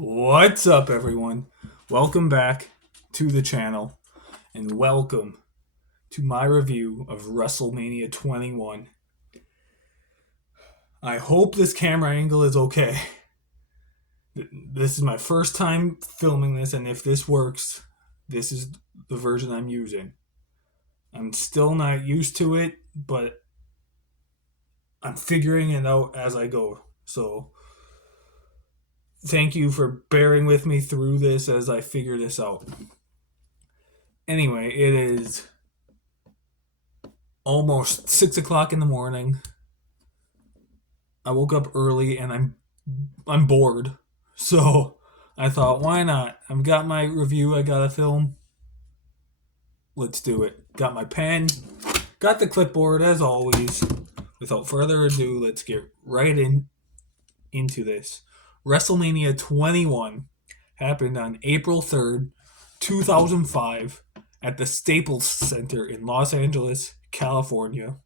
What's up, everyone? Welcome back to the channel, and welcome to my review of WrestleMania 21. I hope this camera angle is okay. This is my first time filming this, and if this works, this is the version I'm using. I'm still not used to it, but I'm figuring it out as I go. So, thank you for bearing with me through this as I figure this out. Anyway, it is almost 6 o'clock in the morning. I woke up early and I'm bored. So I thought, why not? I've got my review I gotta film. Let's do it. Got my pen, got the clipboard as always. Without further ado, let's get right into this. WrestleMania 21 happened on April 3rd, 2005 at the Staples Center in Los Angeles, California.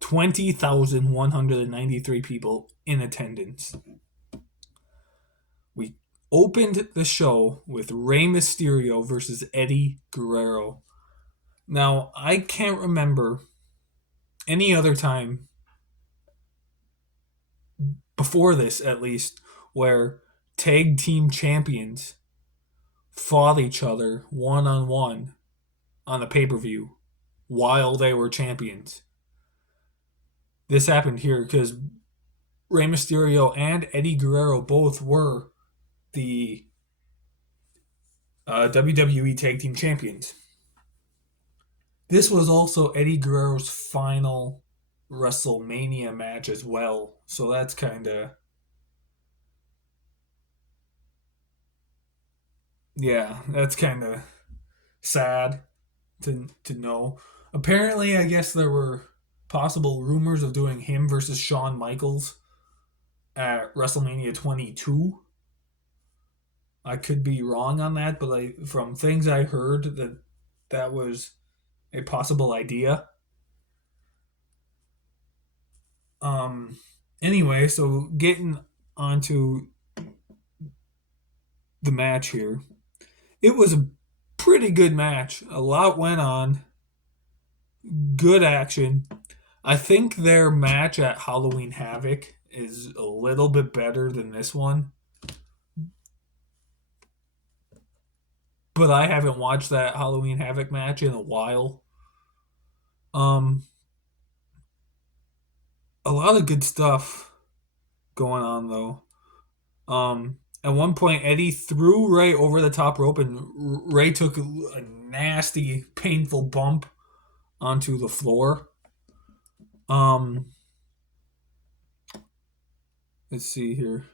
20,193 people in attendance. We opened the show with Rey Mysterio versus Eddie Guerrero. Now, I can't remember any other time before this, at least, where tag team champions fought each other one-on-one on a pay-per-view while they were champions. This happened here because Rey Mysterio and Eddie Guerrero both were the WWE Tag Team Champions. This was also Eddie Guerrero's final WrestleMania match as well, so that's kind of... yeah, that's kind of sad to know. Apparently, I guess there were possible rumors of doing him versus Shawn Michaels at WrestleMania 22. I could be wrong on that, but from things I heard, that was a possible idea. Anyway, so getting onto the match here. It was a pretty good match. A lot went on. Good action. I think their match at Halloween Havoc is a little bit better than this one. But I haven't watched that Halloween Havoc match in a while. A lot of good stuff going on though. At one point, Eddie threw Rey over the top rope, and Rey took a nasty, painful bump onto the floor. Let's see here.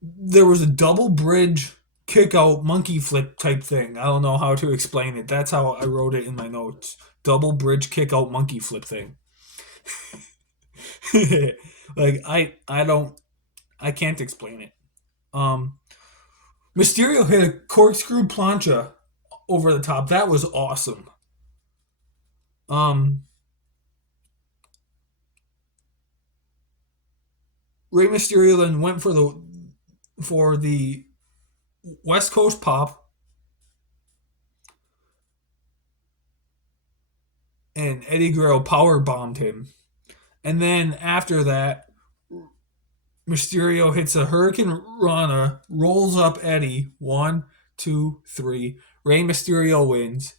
There was a double bridge kick out monkey flip type thing. I don't know how to explain it. That's how I wrote it in my notes. Double bridge kick out monkey flip thing. Like I can't explain it. Mysterio hit a corkscrew plancha over the top. That was awesome. Rey Mysterio then went for the West Coast pop, and Eddie Guerrero power bombed him. And then after that, Mysterio hits a Hurricane Rana, rolls up Eddie. 1, 2, 3. Rey Mysterio wins.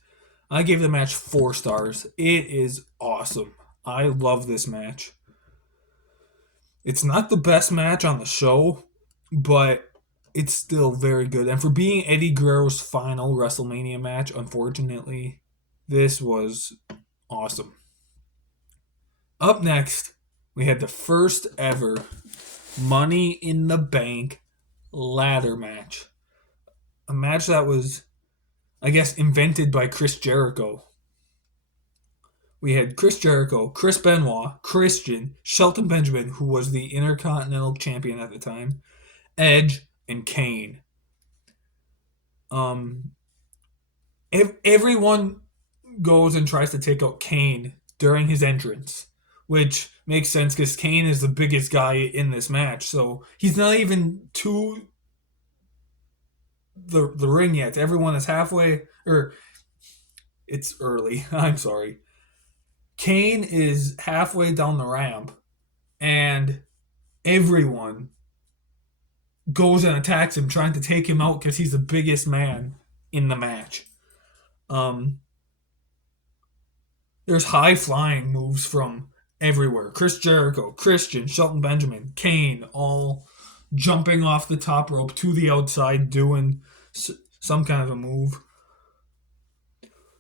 I gave the match 4 stars. It is awesome. I love this match. It's not the best match on the show, but it's still very good. And for being Eddie Guerrero's final WrestleMania match, unfortunately, this was awesome. Up next, we had the first ever Money in the Bank ladder match. A match that was, I guess, invented by Chris Jericho. We had Chris Jericho, Chris Benoit, Christian, Shelton Benjamin, who was the Intercontinental Champion at the time, Edge, and Kane. Everyone goes and tries to take out Kane during his entrance, which makes sense because Kane is the biggest guy in this match. So he's not even too the ring yet. Everyone is halfway, or it's early. I'm sorry. Kane is halfway down the ramp, and everyone goes and attacks him, trying to take him out because he's the biggest man in the match. Um, there's high flying moves from everywhere. Chris Jericho, Christian, Shelton Benjamin, Kane, all jumping off the top rope to the outside, doing some kind of a move.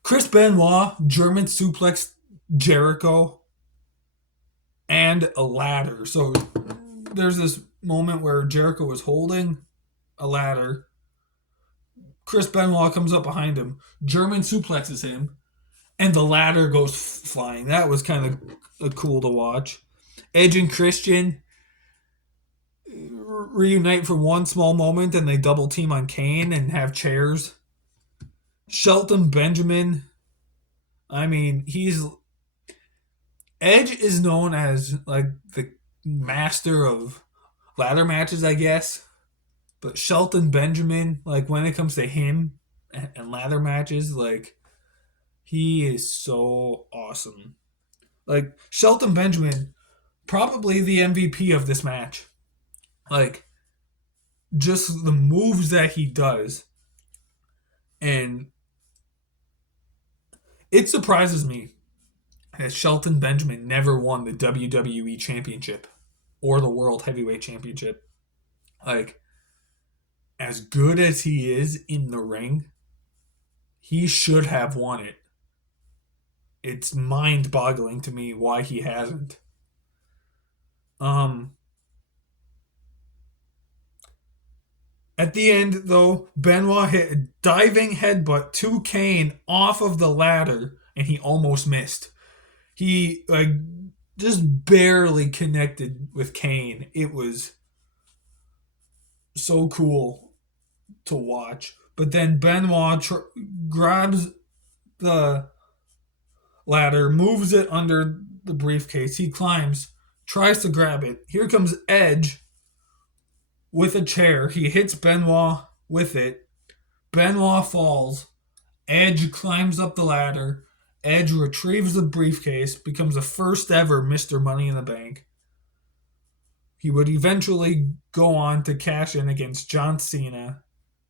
Chris Benoit, German suplex Jericho, and a ladder. So there's this moment where Jericho was holding a ladder. Chris Benoit comes up behind him, German suplexes him, and the ladder goes flying. That was kind of cool to watch. Edge and Christian reunite for one small moment, and they double team on Kane and have chairs. Shelton Benjamin, I mean, he's Edge is known as like the master of ladder matches, I guess. But Shelton Benjamin, like when it comes to him and ladder matches, like he is so awesome. Like Shelton Benjamin, probably the MVP of this match. Like just the moves that he does, and it surprises me that Shelton Benjamin never won the WWE Championship or the World Heavyweight Championship. Like as good as he is in the ring, he should have won it. It's mind-boggling to me why he hasn't. Um At the end, though, Benoit hit a diving headbutt to Kane off of the ladder, and he almost missed. He like just barely connected with Kane. It was so cool to watch. But then Benoit grabs the ladder, moves it under the briefcase. He climbs, tries to grab it. Here comes Edge with a chair. He hits Benoit with it. Benoit falls. Edge climbs up the ladder. Edge retrieves the briefcase, becomes the first ever Mr. Money in the Bank. He would eventually go on to cash in against John Cena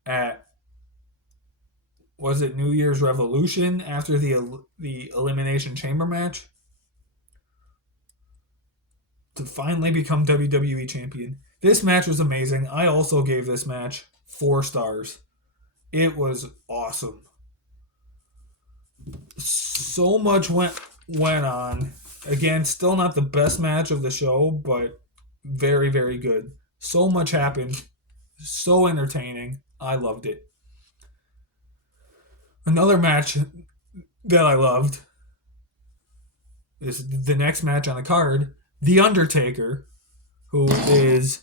at, was it New Year's Revolution, after the Elimination Chamber match, to finally become WWE champion. This match was amazing. I also gave this match 4 stars. It was awesome. So much went on. Again, still not the best match of the show, but very, very good. So much happened. So entertaining. I loved it. Another match that I loved is the next match on the card. The Undertaker, who is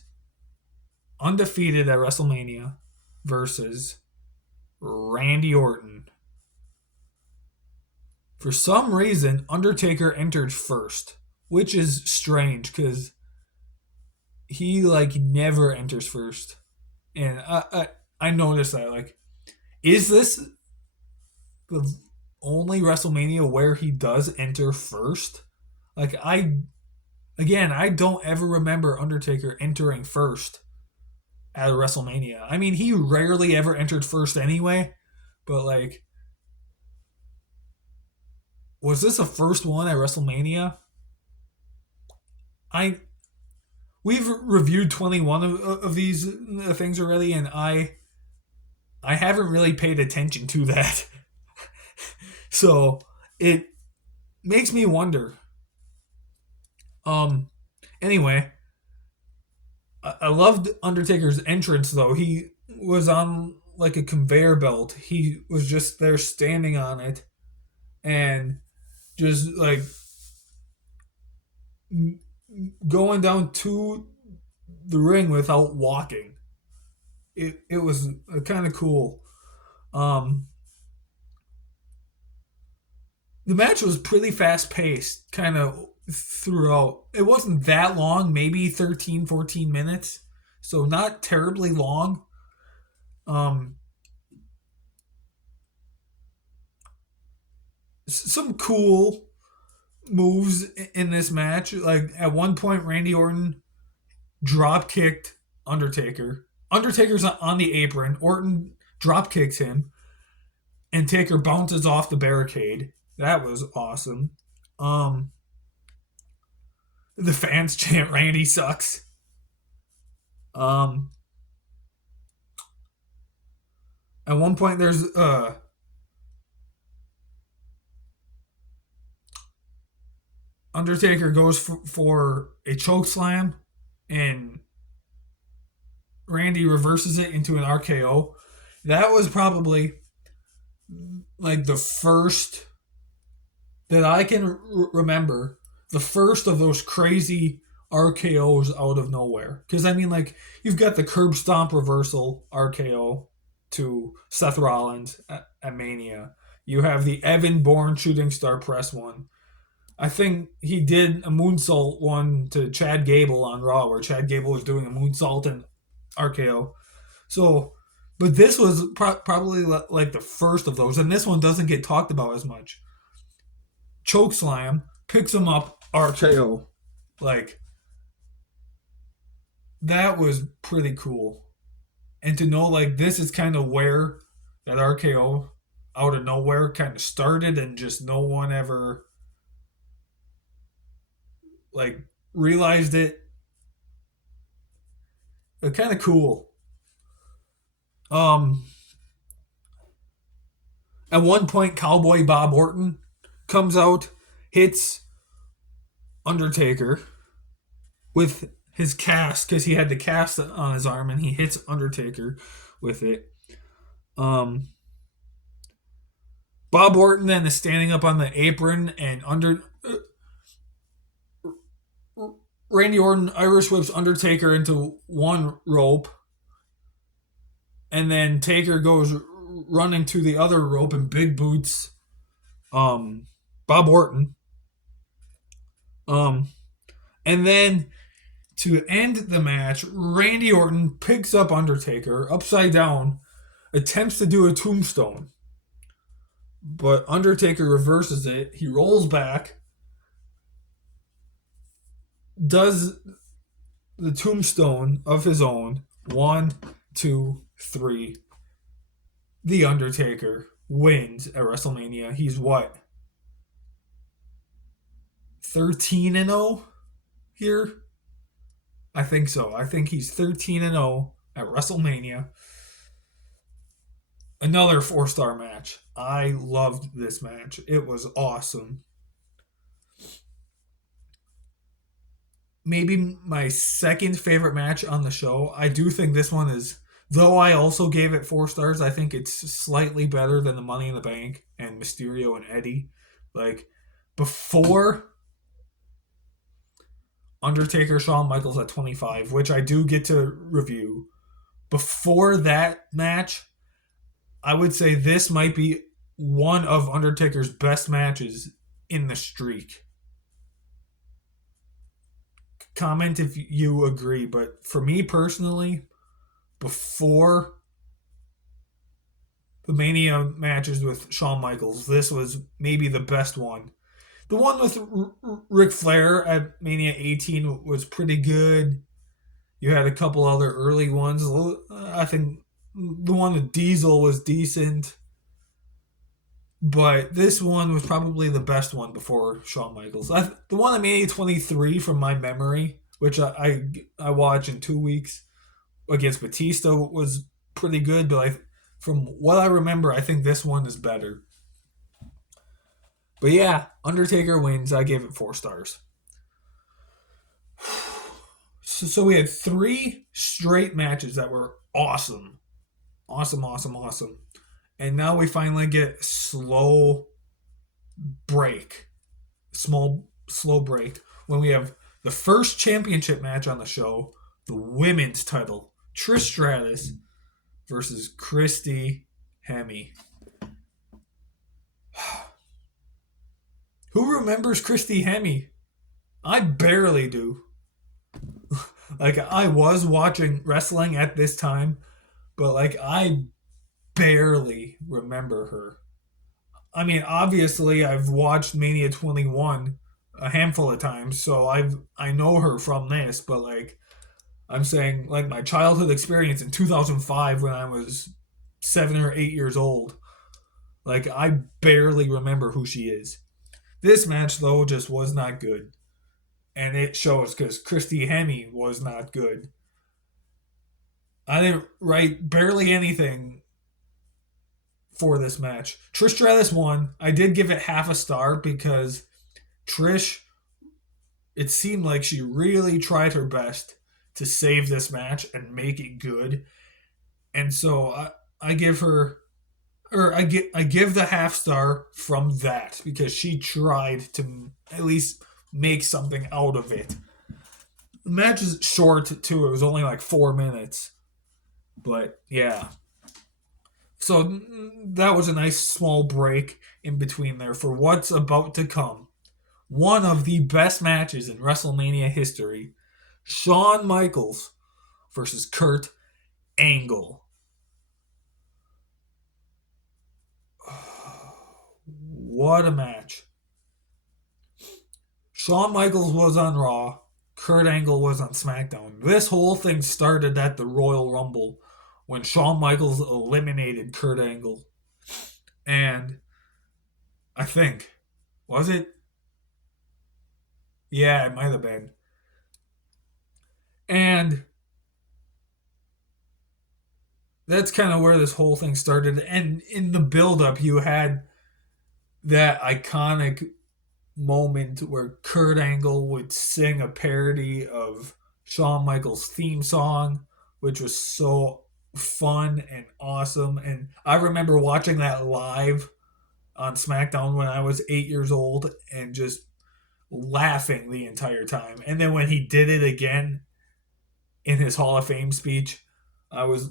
undefeated at WrestleMania, versus Randy Orton. For some reason, Undertaker entered first, which is strange because he like never enters first. And I noticed that, like, is this the only WrestleMania where he does enter first? Like I don't ever remember Undertaker entering first at WrestleMania. I mean, he rarely ever entered first anyway, but like, was this the first one at WrestleMania? I We've reviewed 21 of these things already, and I haven't really paid attention to that. So it makes me wonder. Um anyway, I loved Undertaker's entrance though. He was on like a conveyor belt. He was just there standing on it and just like going down to the ring without walking. It was kind of cool. Um, the match was pretty fast paced, kind of throughout. It wasn't that long, maybe 13, 14 minutes, so not terribly long. Um, some cool moves in this match. Like at one point, Randy Orton drop kicked Undertaker. Undertaker's on the apron. Orton drop kicks him, and Taker bounces off the barricade. That was awesome. Um, the fans chant Randy sucks. Um, at one point, there's Undertaker goes for a choke slam, and Randy reverses it into an RKO. That was probably like the first that I can remember, the first of those crazy RKOs out of nowhere. Because I mean, like you've got the curb stomp reversal RKO to Seth Rollins at Mania. You have the Evan Bourne shooting star press one. I think he did a moonsault one to Chad Gable on Raw, where Chad Gable was doing a moonsault and RKO. So, but this was probably like the first of those, and this one doesn't get talked about as much. Choke slam, picks him up, RKO. Like, that was pretty cool. And to know, like, this is kind of where that RKO out of nowhere kind of started, and just no one ever, like, realized it. Kind of cool. Um, at one point, Cowboy Bob Orton comes out, hits Undertaker with his cast because he had the cast on his arm, and he hits Undertaker with it. Um, Bob Orton then is standing up on the apron, and Randy Orton Irish whips Undertaker into one rope, and then Taker goes running to the other rope and big boots Bob Orton. Um, and then to end the match, Randy Orton picks up Undertaker upside down, attempts to do a tombstone, but Undertaker reverses it. He rolls back, does the tombstone of his own. 1, 2, 3. The Undertaker wins at WrestleMania. He's what? 13-0 here? I think so. I think he's 13-0 at WrestleMania. Another 4-star match. I loved this match. It was awesome. Maybe my second favorite match on the show. I do think this one is, though I also gave it 4 stars, I think it's slightly better than the Money in the Bank and Mysterio and Eddie. Like, before Undertaker Shawn Michaels at 25, which I do get to review, before that match, I would say this might be one of Undertaker's best matches in the streak. Comment if you agree, but for me personally, before the Mania matches with Shawn Michaels, this was maybe the best one. The one with Ric Flair at Mania 18 was pretty good. You had a couple other early ones. I think the one with Diesel was decent. But this one was probably the best one before Shawn Michaels. The one at Mania 23 from my memory, which I watched in 2 weeks against Batista, was pretty good. But from what I remember, I think this one is better. But yeah, Undertaker wins. I gave it 4 stars. So we had 3 straight matches that were awesome. Awesome, awesome, awesome. And now we finally get slow break. Slow break. When we have the first championship match on the show, the women's title. Trish Stratus versus Christy Hemme. Who remembers Christy Hemme? I barely do. Like, I was watching wrestling at this time, but like I barely remember her. I mean, obviously, I've watched Mania 21 a handful of times, so I know her from this, but like I'm saying, like my childhood experience in 2005 when I was 7 or 8 years old, like I barely remember who she is. This match though just was not good, and it shows because Christy Hemme was not good. I didn't write barely anything for this match. Trish Stratus won. I did give it half a star because Trish, it seemed like she really tried her best to save this match and make it good. And so I give her, or I give the half star from that because she tried to at least make something out of it. The match is short too. It was only like 4 minutes, but yeah. So that was a nice small break in between there for what's about to come. One of the best matches in WrestleMania history: Shawn Michaels versus Kurt Angle. What a match. Shawn Michaels was on Raw, Kurt Angle was on SmackDown. This whole thing started at the Royal Rumble when Shawn Michaels eliminated Kurt Angle. And I think, was it? Yeah, it might have been. And that's kind of where this whole thing started. And in the build up, you had that iconic moment where Kurt Angle would sing a parody of Shawn Michaels' theme song, which was so fun and awesome. And I remember watching that live on SmackDown when I was 8 years old and just laughing the entire time. And then when he did it again in his Hall of Fame speech, I was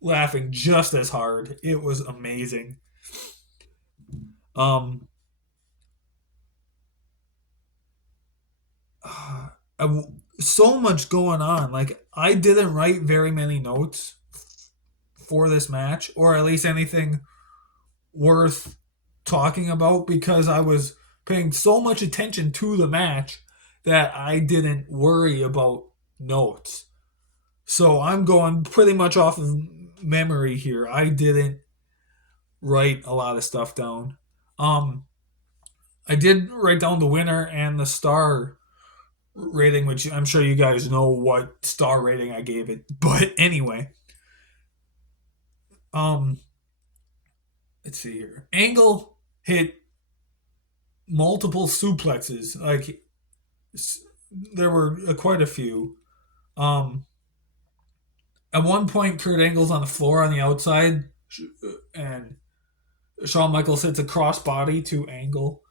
laughing just as hard. It was amazing. Um, I, so much going on. Like I didn't write very many notes for this match, or at least anything worth talking about, because I was paying so much attention to the match that I didn't worry about notes. So I'm going pretty much off of memory here. I didn't write a lot of stuff down. Um, I did write down the winner and the star rating, which I'm sure you guys know what star rating I gave it. But anyway, um, let's see here. Angle hit multiple suplexes. Like there were quite a few. Um, at one point, Kurt Angle's on the floor on the outside, and Shawn Michaels hits a crossbody to Angle.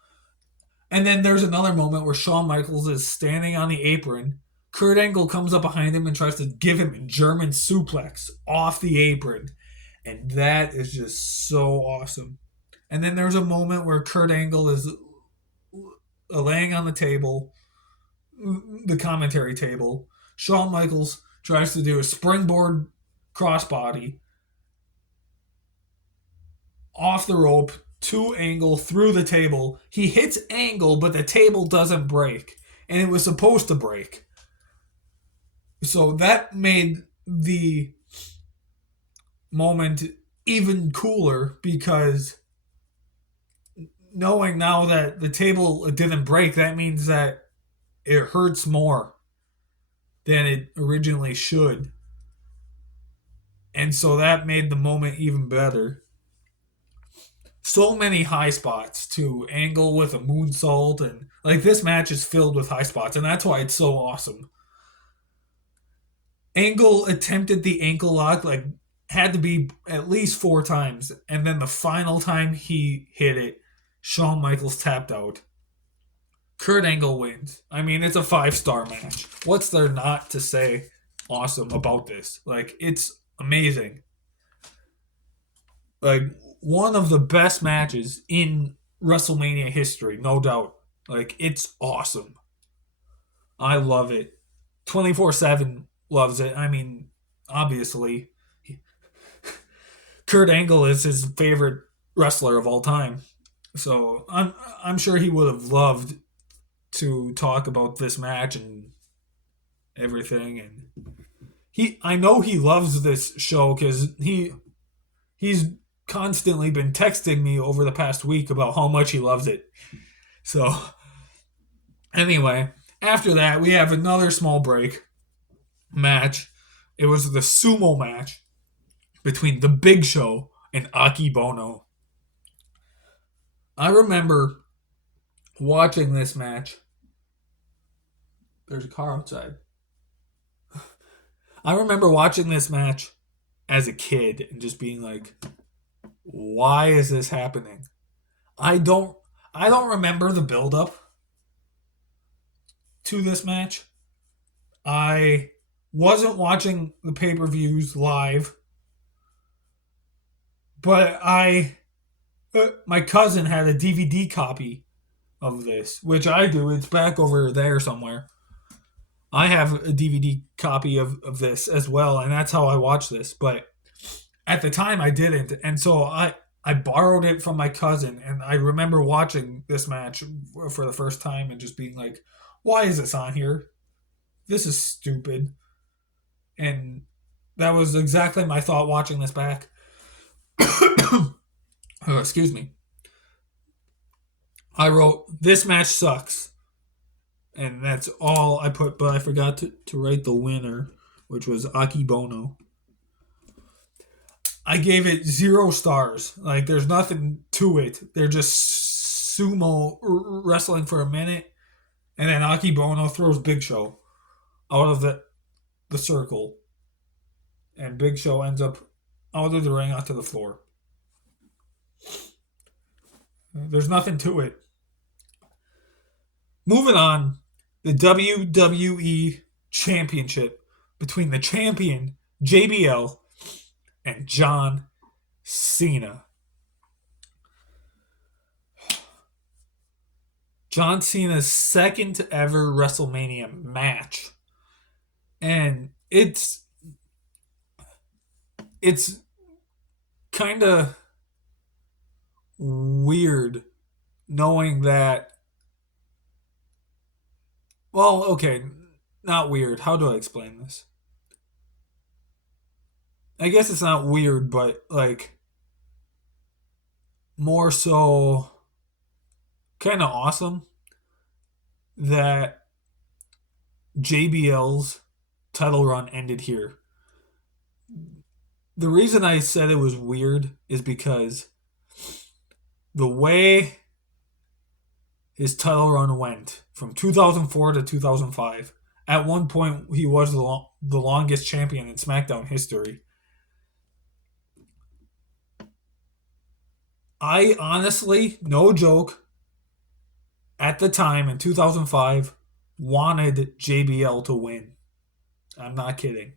And then there's another moment where Shawn Michaels is standing on the apron. Kurt Angle comes up behind him and tries to give him a German suplex off the apron. And that is just so awesome. And then there's a moment where Kurt Angle is laying on the table, the commentary table. Shawn Michaels tries to do a springboard crossbody off the rope to Angle through the table. He hits Angle, but the table doesn't break. And it was supposed to break. So that made the moment even cooler because knowing now that the table didn't break, that means that it hurts more than it originally should. And so that made the moment even better. So many high spots to Angle with a moonsault, and like this match is filled with high spots, and that's why it's so awesome. Angle attempted the ankle lock, like had to be at least 4 times, and then the final time he hit it, Shawn Michaels tapped out. Kurt Angle wins. I mean, it's a 5-star match. What's there not to say awesome about this? Like, it's amazing. Like, one of the best matches in WrestleMania history, no doubt. Like, it's awesome. I love it. 24/7 loves it. I mean, obviously, Kurt Angle is his favorite wrestler of all time. So I'm sure he would have loved to talk about this match and everything. And I know he loves this show because he's constantly been texting me over the past week about how much he loves it. So anyway, after that we have another small break match. It was the sumo match between the Big Show and Aki Bono. I remember watching this match. There's a car outside. I remember watching this match as a kid and just being like, why is this happening? I don't I don't remember the build up to this match. I wasn't watching the pay-per-views live, but I my cousin had a DVD copy of this, which I do. It's back over there somewhere. I have a DVD copy of this as well, and that's how I watched this. But at the time, I didn't, and so I borrowed it from my cousin, and I remember watching this match for the first time and just being like, "Why is this on here? This is stupid." And that was exactly my thought watching this back. Oh, excuse me. I wrote, "This match sucks." And that's all I put, but I forgot to write the winner, which was Aki Bono. I gave it 0 stars. Like, there's nothing to it. They're just sumo wrestling for a minute, and then Aki Bono throws Big Show out of the circle, and Big Show ends up out of the ring onto the floor. There's nothing to it. Moving on, the WWE Championship between the champion JBL and John Cena. John Cena's second ever WrestleMania match. And it's kind of weird knowing that, well, okay, not weird. How do I explain this? I guess it's not weird, but like more so kind of awesome that JBL's title run ended here. The reason I said it was weird is because the way his title run went from 2004 to 2005, at one point he was the longest champion in SmackDown history. I honestly, no joke, at the time in 2005, wanted JBL to win. I'm not kidding.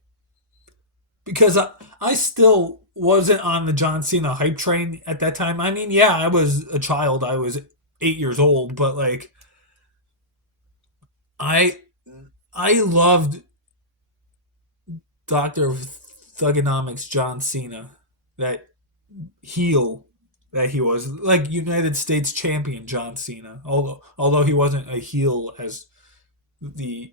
Because I still wasn't on the John Cena hype train at that time. I mean, yeah, I was a child. I was 8 years old, but like, I I loved Doctor Thugonomics John Cena, that heel that he was, like United States champion John Cena. Although he wasn't a heel as the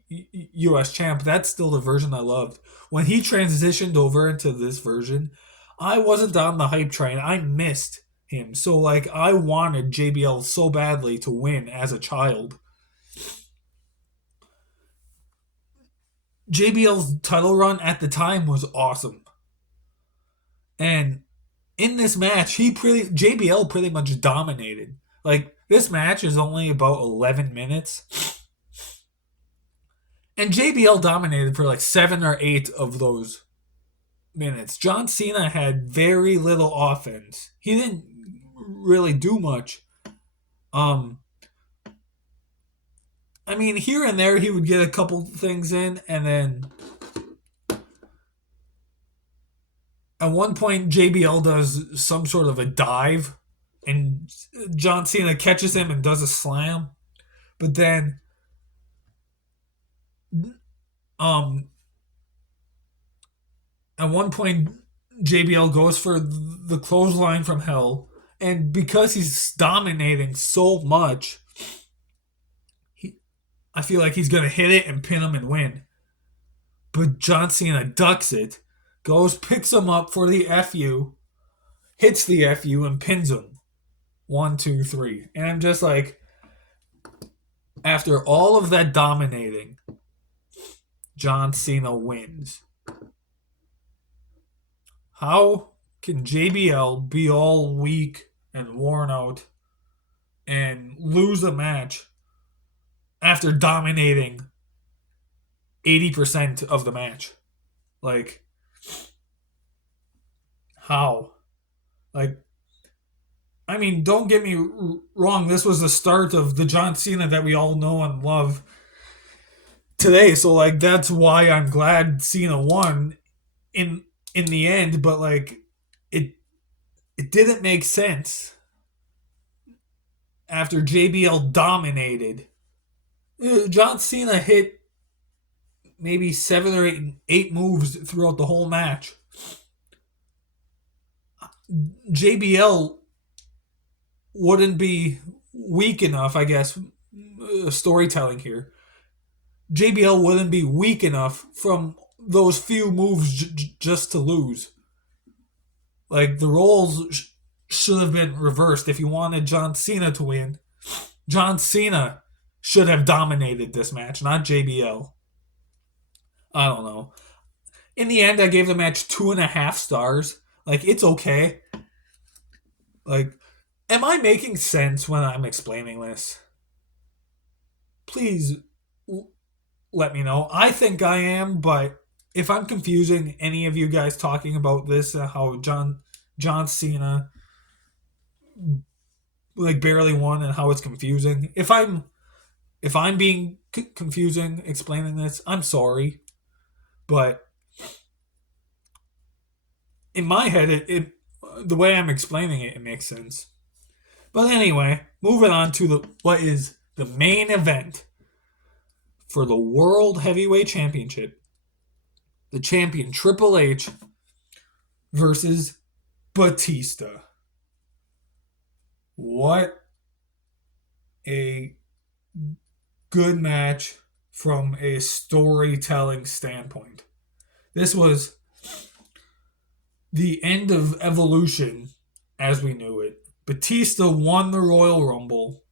U.S. champ, that's still the version I loved. When he transitioned over into this version, I wasn't on the hype train. I missed him. So like I wanted JBL so badly to win as a child. JBL's title run at the time was awesome. And in this match, JBL pretty much dominated. Like this match is only about 11 minutes. And JBL dominated for like 7 or 8 of those minutes. John Cena had very little offense. He didn't really do much. I mean, here and there he would get a couple things in, and then at one point JBL does some sort of a dive, and John Cena catches him and does a slam. But then, um, at one point JBL goes for the clothesline from hell, And because he's dominating so much, he, I feel like he's going to hit it and pin him and win. But John Cena ducks it, goes, picks him up for the FU, hits the FU, and pins him. 1, 2, 3. And I'm just like, after all of that dominating, John Cena wins. How can JBL be all weak and worn out and lose a match after dominating 80% of the match? Like, how? Like, I mean, don't get me wrong. This was the start of the John Cena that we all know and love today. So, like, that's why I'm glad Cena won in in the end. But like, it it didn't make sense after JBL dominated. John Cena hit maybe 7 or 8 moves throughout the whole match. JBL wouldn't be weak enough, I guess. Storytelling here. JBL wouldn't be weak enough from those few moves just to lose. Like, the roles should have been reversed. If you wanted John Cena to win, John Cena should have dominated this match, not JBL. I don't know. In the end, I gave the match 2.5 stars. Like, it's okay. Like, am I making sense when I'm explaining this? Please let me know. I think I am, but if I'm confusing any of you guys talking about this, how John Cena like barely won and how it's confusing. If I'm being confusing explaining this, I'm sorry, but in my head, it the way I'm explaining it, it makes sense. But anyway, moving on to what is the main event for the World Heavyweight Championship. The champion Triple H versus Batista. What a good match from a storytelling standpoint. This was the end of Evolution as we knew it. Batista won the Royal Rumble.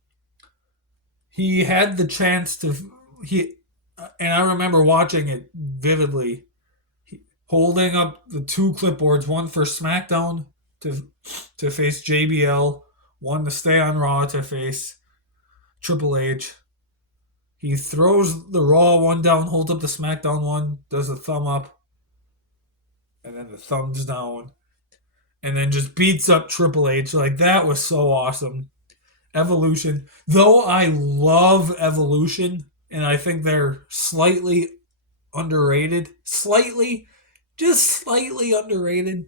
He had the chance to and I remember watching it vividly. Holding up the 2 clipboards, one for SmackDown to face JBL, one to stay on Raw to face Triple H. He throws the Raw one down, holds up the SmackDown one, does a thumb up, and then the thumbs down, and then just beats up Triple H. Like, that was so awesome. Evolution. Though I love Evolution, and I think they're slightly underrated. Just slightly underrated.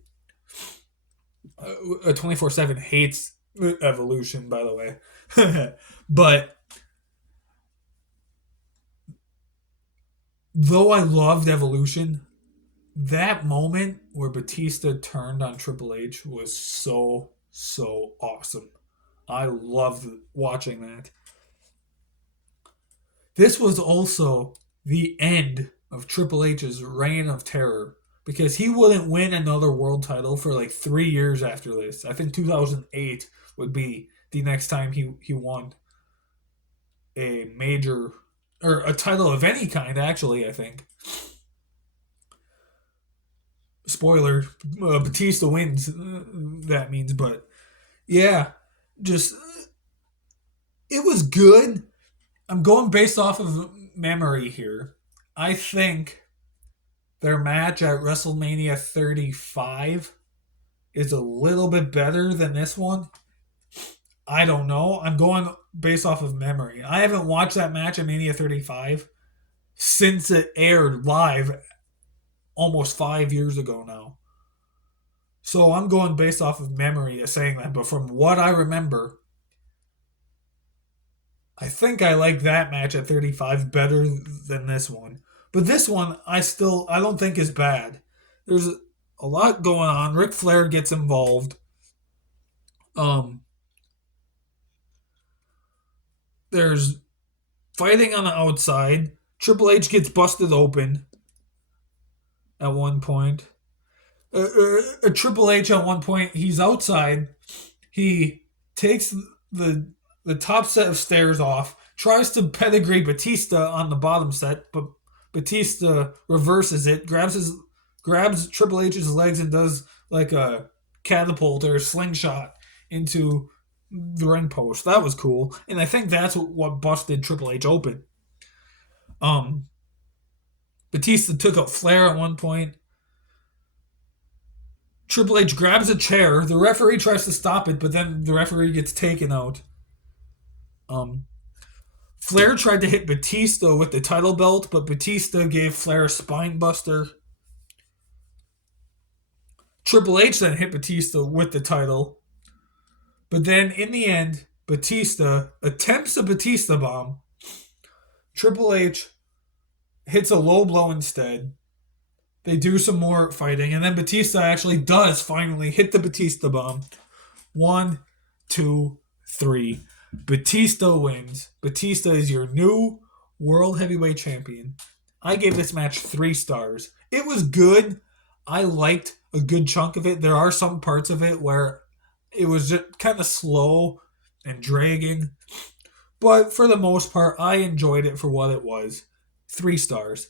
24/7 hates Evolution, by the way. But though I loved Evolution, that moment where Batista turned on Triple H was so awesome. I loved watching that. This was also the end of Triple H's reign of terror because he wouldn't win another world title for like 3 years after this. I think 2008 would be the next time he won a major or a title of any kind, actually, I think. Spoiler, Batista wins, that means, but yeah, just it was good. I'm going based off of memory here. I think their match at WrestleMania 35 is a little bit better than this one. I don't know. I'm going based off of memory. I haven't watched that match at Mania 35 since it aired live almost 5 years ago now. So I'm going based off of memory as saying that. But from what I remember, I think I like that match at 35 better than this one. But this one, I don't think is bad. There's a lot going on. Ric Flair gets involved. Um, there's fighting on the outside. Triple H gets busted open at one point. Triple H at one point, he's outside. He takes the top set of stairs off, tries to pedigree Batista on the bottom set, but Batista reverses it, grabs Triple H's legs and does like a catapult or a slingshot into the ring post. That was cool, and I think that's what busted Triple H open. Um, Batista took out Flair at one point. Triple H grabs a chair. The referee tries to stop it, but then the referee gets taken out. Um, Flair tried to hit Batista with the title belt, but Batista gave Flair a spine buster. Triple H then hit Batista with the title, but then in the end, Batista attempts a Batista bomb. Triple H hits a low blow instead. They do some more fighting, and then Batista actually does finally hit the Batista bomb. 1, 2, 3. Batista wins. Batista is your new World Heavyweight Champion. I gave this match 3 stars. It was good. I liked a good chunk of it. There are some parts of it where it was just kind of slow and dragging. But for the most part, I enjoyed it for what it was. 3 stars.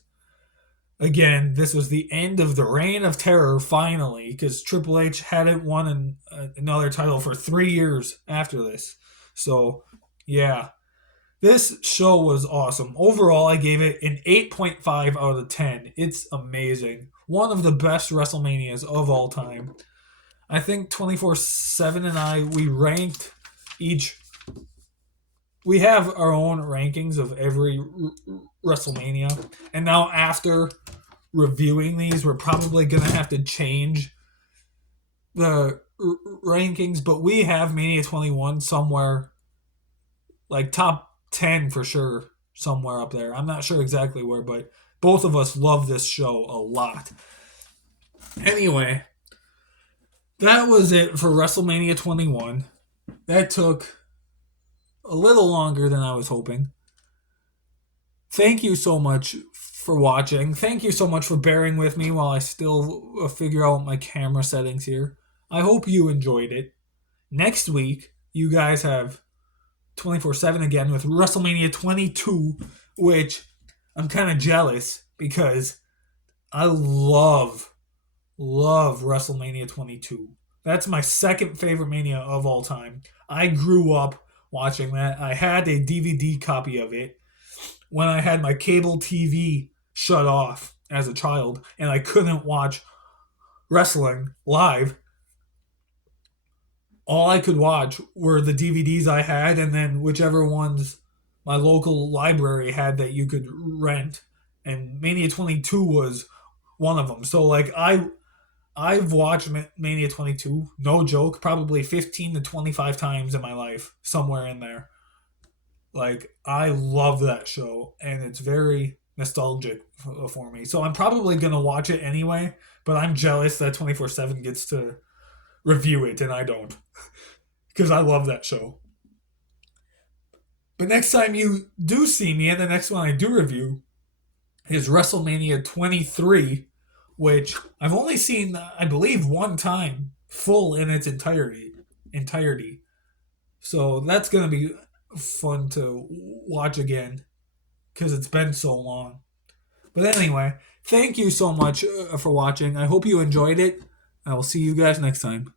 Again, this was the end of the reign of terror finally, because Triple H hadn't won another title for 3 years after this. So, yeah. This show was awesome. Overall, I gave it an 8.5 out of 10. It's amazing. One of the best WrestleManias of all time. I think 24/7 and I, we ranked each. We have our own rankings of every WrestleMania. And now, after reviewing these, we're probably going to have to change the rankings, but we have Mania 21 somewhere, like top 10 for sure, somewhere up there. I'm not sure exactly where, but both of us love this show a lot. Anyway, that was it for WrestleMania 21. That took a little longer than I was hoping. Thank you so much for watching. Thank you so much for bearing with me while I still figure out my camera settings here. I hope you enjoyed it. Next week, you guys have 24/7 again with WrestleMania 22, which I'm kind of jealous because I love WrestleMania 22. That's my second favorite Mania of all time. I grew up watching that. I had a DVD copy of it when I had my cable TV shut off as a child and I couldn't watch wrestling live. All I could watch were the DVDs I had and then whichever ones my local library had that you could rent. And Mania 22 was one of them. So like I've watched Mania 22, no joke, probably 15 to 25 times in my life, somewhere in there. Like, I love that show, and it's very nostalgic for me. So I'm probably going to watch it anyway, but I'm jealous that 24/7 gets to review it, and I don't. Because I love that show. But next time you do see me, and the next one I do review is WrestleMania 23, which I've only seen, I believe, one time full in its entirety. So that's going to be fun to watch again because it's been so long. But anyway, thank you so much for watching. I hope you enjoyed it. I will see you guys next time.